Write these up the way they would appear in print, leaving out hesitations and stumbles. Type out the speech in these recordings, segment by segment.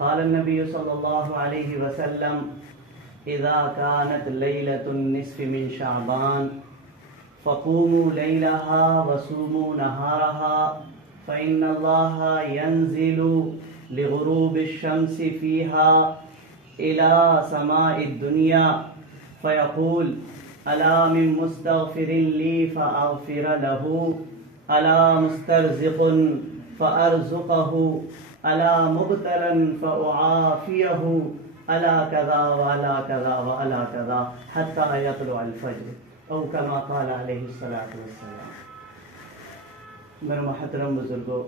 قال النبي صلى الله عليه وسلم إذا كانت ليلة النصف من شعبان فقوموا ليلها وصوموا نهارها فإن الله ينزل لغروب الشمس فيها إلى سماء الدنيا فيقول ألا من مستغفر لي فأغفر له ألا مسترزق فأرزقه ألا مبتلا فأعافيه ألا كذا وألا كذا وألا كذا حتى يطلع الفجر او كما قال علیہ الصلوۃ والسلام۔ میرے محترم بزرگوں،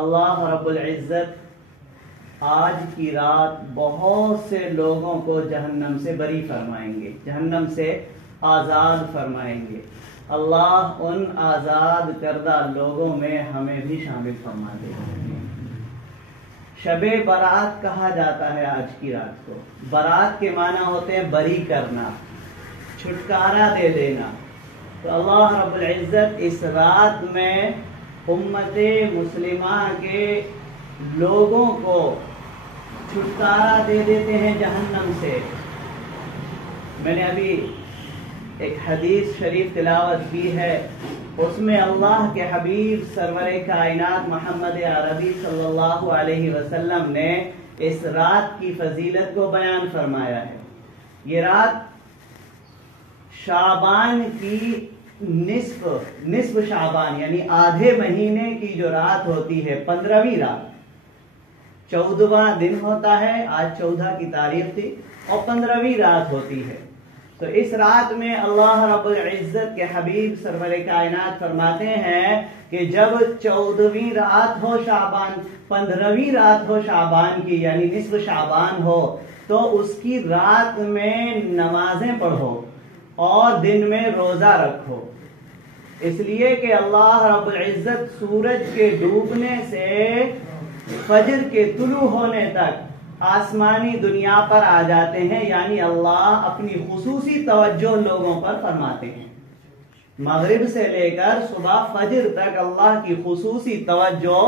اللہ رب العزت آج کی رات بہت سے لوگوں کو جہنم سے بری فرمائیں گے، جہنم سے آزاد فرمائیں گے۔ اللہ ان آزاد کردہ لوگوں میں ہمیں بھی شامل فرما دے۔ شب برات کہا جاتا ہے آج کی رات کو۔ برات کے معنی ہوتے ہیں بری کرنا، چھٹکارا دے دینا۔ تو اللہ رب العزت اس رات میں امت مسلمہ کے لوگوں کو چھٹکارا دے دیتے ہیں جہنم سے۔ میں نے ابھی ایک حدیث شریف تلاوت کی ہے، اس میں اللہ کے حبیب سرور کائنات محمد عربی صلی اللہ علیہ وسلم نے اس رات کی فضیلت کو بیان فرمایا ہے۔ یہ رات شعبان کی نصف شعبان یعنی آدھے مہینے کی جو رات ہوتی ہے، 15ویں رات، 14واں دن ہوتا ہے، آج 14 کی تاریخ تھی، اور 15ویں رات ہوتی ہے۔ تو اس رات میں اللہ رب العزت کے حبیب سرور کائنات فرماتے ہیں کہ جب 14ویں رات ہو شعبان، 15ویں رات ہو شعبان کی یعنی نصف شعبان ہو، تو اس کی رات میں نمازیں پڑھو اور دن میں روزہ رکھو، اس لیے کہ اللہ رب العزت سورج کے ڈوبنے سے فجر کے طلوع ہونے تک آسمانی دنیا پر آ جاتے ہیں، یعنی اللہ اپنی خصوصی توجہ لوگوں پر فرماتے ہیں۔ مغرب سے لے کر صبح فجر تک اللہ کی خصوصی توجہ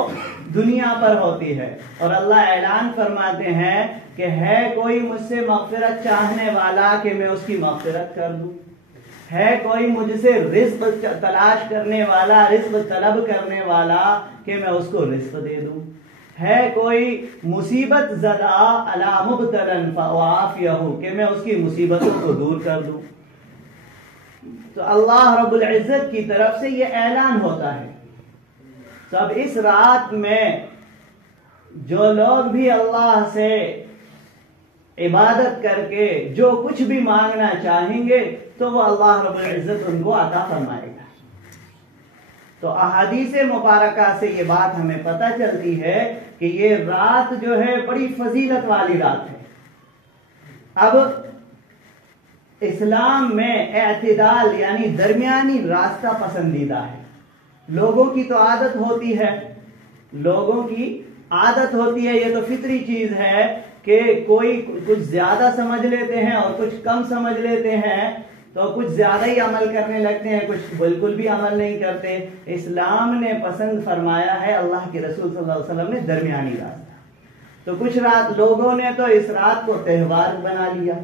دنیا پر ہوتی ہے، اور اللہ اعلان فرماتے ہیں کہ ہے کوئی مجھ سے مغفرت چاہنے والا کہ میں اس کی مغفرت کر دوں، ہے کوئی مجھ سے رزق تلاش کرنے والا، رزق طلب کرنے والا کہ میں اس کو رزق دے دوں، ہے کوئی مصیبت زدہ الا مبتلن فاعافیہ کہ میں اس کی مصیبتوں کو دور کر دوں۔ تو اللہ رب العزت کی طرف سے یہ اعلان ہوتا ہے۔ تو اب اس رات میں جو لوگ بھی اللہ سے عبادت کر کے جو کچھ بھی مانگنا چاہیں گے تو وہ اللہ رب العزت ان کو عطا فرمائے گا۔ تو احادیث مبارکہ سے یہ بات ہمیں پتہ چلتی ہے کہ یہ رات جو ہے بڑی فضیلت والی رات ہے۔ اب اسلام میں اعتدال یعنی درمیانی راستہ پسندیدہ ہے۔ لوگوں کی تو عادت ہوتی ہے، یہ تو فطری چیز ہے کہ کوئی کچھ زیادہ سمجھ لیتے ہیں اور کچھ کم سمجھ لیتے ہیں، تو کچھ زیادہ ہی عمل کرنے لگتے ہیں، کچھ بالکل بھی عمل نہیں کرتے۔ اسلام نے پسند فرمایا ہے، اللہ کے رسول صلی اللہ علیہ وسلم نے درمیانی راستہ۔ تو کچھ لوگوں نے تو اس رات کو تہوار بنا لیا،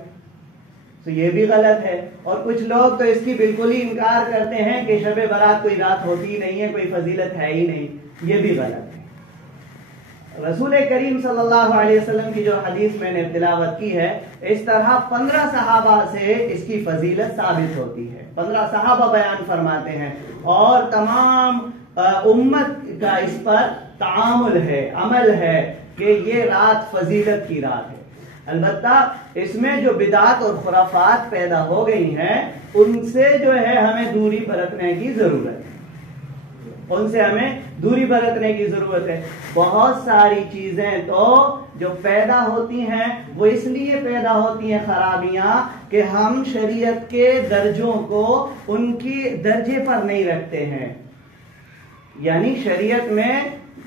تو یہ بھی غلط ہے، اور کچھ لوگ تو اس کی بالکل ہی انکار کرتے ہیں کہ شب برات کوئی رات ہوتی ہی نہیں ہے، کوئی فضیلت ہے ہی نہیں، یہ بھی غلط ہے۔ رسول کریم صلی اللہ علیہ وسلم کی جو حدیث میں نے تلاوت کی ہے، اس طرح 15 صحابہ سے اس کی فضیلت ثابت ہوتی ہے۔ 15 صحابہ بیان فرماتے ہیں، اور تمام امت کا اس پر تعامل ہے، عمل ہے کہ یہ رات فضیلت کی رات ہے۔ البتہ اس میں جو بدعات اور خرافات پیدا ہو گئی ہیں، ان سے جو ہے ہمیں دوری برتنے کی ضرورت ہے، بہت ساری چیزیں تو جو پیدا ہوتی ہیں وہ اس لیے پیدا ہوتی ہیں خرابیاں کہ ہم شریعت کے درجوں کو ان کی درجے پر نہیں رکھتے ہیں۔ یعنی شریعت میں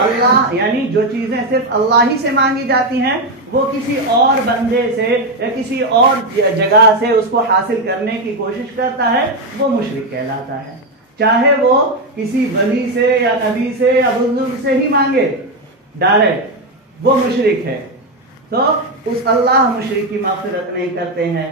اللہ یعنی جو چیزیں صرف اللہ ہی سے مانگی جاتی ہیں وہ کسی اور بندے سے یا کسی اور جگہ سے اس کو حاصل کرنے کی کوشش کرتا ہے وہ مشرک کہلاتا ہے. چاہے وہ کسی ولی سے یا نبی سے یا بزرگ سے ہی مانگے ڈائریکٹ وہ مشرک ہے. تو اس اللہ مشرک کی مغفرت نہیں کرتے ہیں,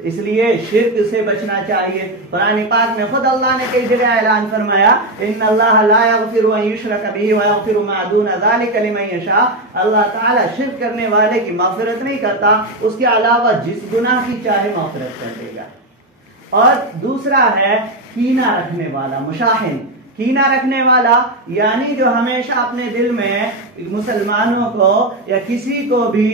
اس لیے شرک سے بچنا چاہیے. قرآن پاک میں خود اللہ نے کئی جگہ اعلان فرمایا ان اللہ لا یغفر ان یشرک به ویغفر ما دون ذلک لمن یشاء. اللہ تعالی شرک کرنے والے کی مغفرت نہیں کرتا, اس کے علاوہ جس گناہ کی چاہے مغفرت کر دے گا. اور دوسرا ہے کینہ رکھنے والا, مشاحن. کینہ رکھنے والا یعنی جو ہمیشہ اپنے دل میں مسلمانوں کو یا کسی کو بھی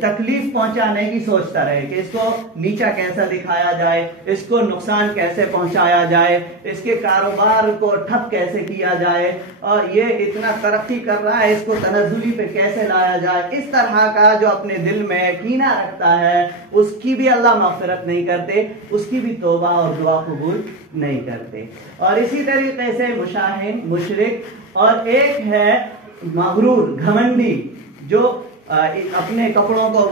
تکلیف پہنچانے کی سوچتا رہے کہ اس کو نیچا کیسا دکھایا جائے, اس کو نقصان کیسے پہنچایا جائے, اس کے کاروبار کو ٹھپ کیسے کیا جائے, اور یہ اتنا ترقی کر رہا ہے اس کو تنزلی پہ کیسے لایا جائے. اس طرح کا جو اپنے دل میں کینہ رکھتا ہے اس کی بھی اللہ مغفرت نہیں کرتے, اس کی بھی توبہ اور دعا قبول نہیں کرتے. اور اسی طریقے سے مشاہن, مشرک. اور ایک ہے مغرور, گھمنڈی, جو اپنے کپڑوں کو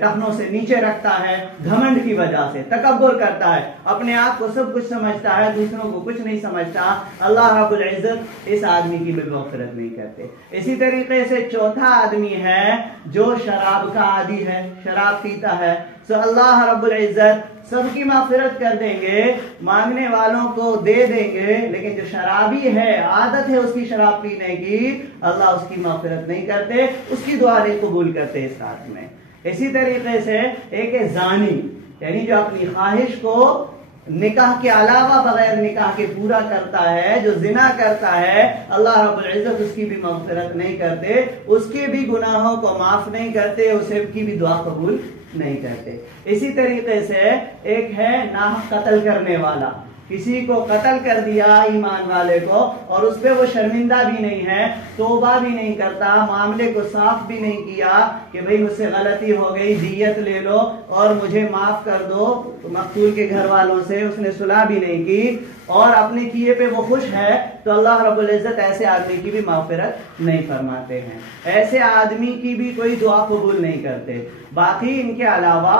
ٹخنوں سے نیچے رکھتا ہے گھمنڈ کی وجہ سے, تکبر کرتا ہے, اپنے آپ کو سب کچھ سمجھتا ہے, دوسروں کو کچھ نہیں سمجھتا. اللہ رب العزت اس آدمی کی بھی مغفرت نہیں کرتے. اسی طریقے سے چوتھا آدمی ہے جو شراب کا عادی ہے, شراب پیتا ہے. تو اللہ رب العزت سب کی مغفرت کر دیں گے, مانگنے والوں کو دے دیں گے, لیکن جو شرابی ہے, عادت ہے اس کی شراب پینے کی, اللہ اس کی مغفرت نہیں کرتے, اس کی دعا نہیں قبول کرتے اس رات میں. اسی طریقے سے ایک ہے زانی, یعنی جو اپنی خواہش کو نکاح کے علاوہ بغیر نکاح کے پورا کرتا ہے, جو زنا کرتا ہے, اللہ رب العزت اس کی بھی مغفرت نہیں کرتے, اس کے بھی گناہوں کو معاف نہیں کرتے, اسے کی بھی دعا قبول نہیں کرتے. اسی طریقے سے ایک ہے ناحق قتل کرنے والا, کسی کو قتل کر دیا ایمان والے کو اور اس پہ وہ شرمندہ بھی نہیں ہے, توبہ بھی نہیں کرتا, معاملے کو صاف بھی نہیں کیا کہ بھئی مجھ سے غلطی ہو گئی, دیت لے لو اور مجھے معاف کر دو مقتول کے گھر والوں سے, اس نے صلح بھی نہیں کی اور اپنے کیے پہ وہ خوش ہے, تو اللہ رب العزت ایسے آدمی کی بھی مغفرت نہیں فرماتے ہیں. ایسے آدمی کی بھی کوئی دعا قبول نہیں کرتے. باقی ان کے علاوہ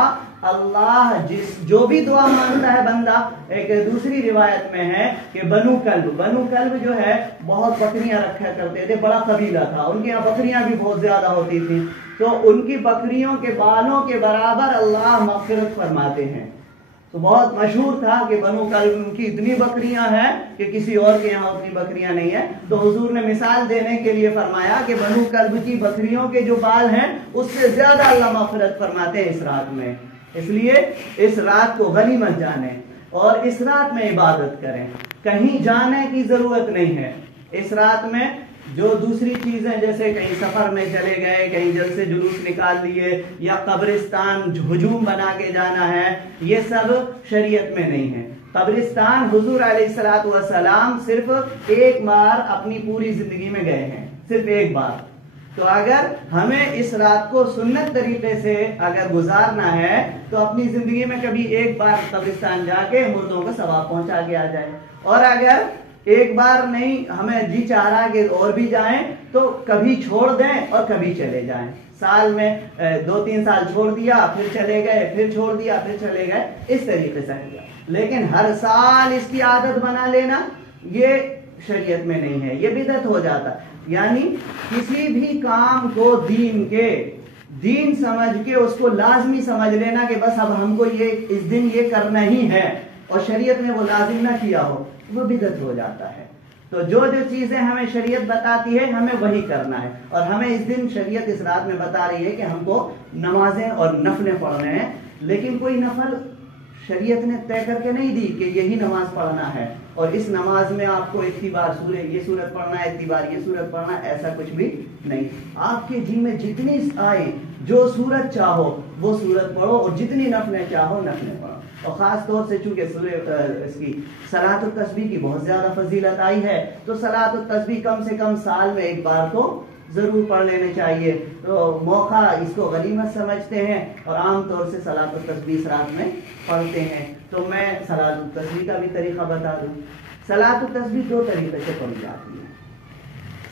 اللہ جو بھی دعا مانگتا ہے بندہ, ایک دوسری روایت میں ہے کہ بنو کلب جو ہے بہت بکریاں رکھا کرتے تھے, بڑا قبیلہ تھا, ان کے یہاں بکریاں بھی بہت زیادہ ہوتی تھیں, تو ان کی بکریوں کے بالوں کے برابر اللہ مغفرت فرماتے ہیں. تو بہت مشہور تھا کہ بنو کلب ان کی اتنی بکریاں ہیں کہ کسی اور کے یہاں اتنی بکریاں نہیں ہیں. تو حضور نے مثال دینے کے لیے فرمایا کہ بنو کلب کی بکریوں کے جو بال ہیں اس سے زیادہ اللہ مغفرت فرماتے ہیں اس رات میں. اس لیے اس رات کو غنیمت جانیں اور اس رات میں عبادت کریں, کہیں جانے کی ضرورت نہیں ہے. اس رات میں جو دوسری چیزیں جیسے کہیں سفر میں چلے گئے, کہیں جلسے جلوس نکال لیے, یا قبرستان ہجوم بنا کے جانا ہے, یہ سب شریعت میں نہیں ہے. قبرستان حضور علیہ الصلوۃ والسلام صرف ایک بار اپنی پوری زندگی میں گئے ہیں, صرف ایک بار. تو اگر ہمیں اس رات کو سنت طریقے سے اگر گزارنا ہے تو اپنی زندگی میں کبھی ایک بار قبرستان جا کے مردوں کو ثواب پہنچا کے آ جائے, اور اگر ایک بار نہیں ہمیں جی چاہ رہا کہ اور بھی جائیں تو کبھی چھوڑ دیں اور کبھی چلے جائیں. سال میں 2-3 سال چھوڑ دیا پھر چلے گئے, پھر چھوڑ دیا پھر چلے گئے, اس طریقے سے. لیکن ہر سال اس کی عادت بنا لینا یہ شریعت میں نہیں ہے, یہ بدعت ہو جاتا. یعنی کسی بھی کام کو دین سمجھ کے اس کو لازمی سمجھ لینا کہ بس اب ہم کو یہ اس دن یہ کرنا ہی ہے, اور شریعت میں وہ لازم نہ کیا ہو, وہ بدعت ہو جاتا ہے. تو جو چیزیں ہمیں شریعت بتاتی ہے ہمیں وہی کرنا ہے, اور ہمیں اس دن شریعت اس رات میں بتا رہی ہے کہ ہم کو نمازیں اور نفلیں پڑھنے ہیں, لیکن کوئی نفل شریعت نے طے کر کے نہیں دی کہ یہی نماز پڑھنا ہے اور اس نماز میں آپ کو اتنی بار یہ سورت پڑھنا ہے, اتنی بار یہ سورت پڑھنا ہے, ایسا کچھ بھی نہیں. آپ کے جی میں جتنی آئے جو سورت چاہو وہ سورت پڑھو, اور جتنی نفلیں چاہو نفلیں پڑھو. اور خاص طور سے چونکہ اس کی صلاۃ التسبیح کی بہت زیادہ فضیلت آئی ہے, تو صلاۃ التسبیح کم سے کم سال میں ایک بار تو ضرور پڑھ لینے چاہیے. تو موقع اس کو غنیمت سمجھتے ہیں اور عام طور سے صلاۃ التسبیح رات میں پڑھتے ہیں. تو میں صلاۃ التسبیح کا بھی طریقہ بتا دوں. صلاۃ التسبیح 2 طریقے سے پڑھی جاتی ہے.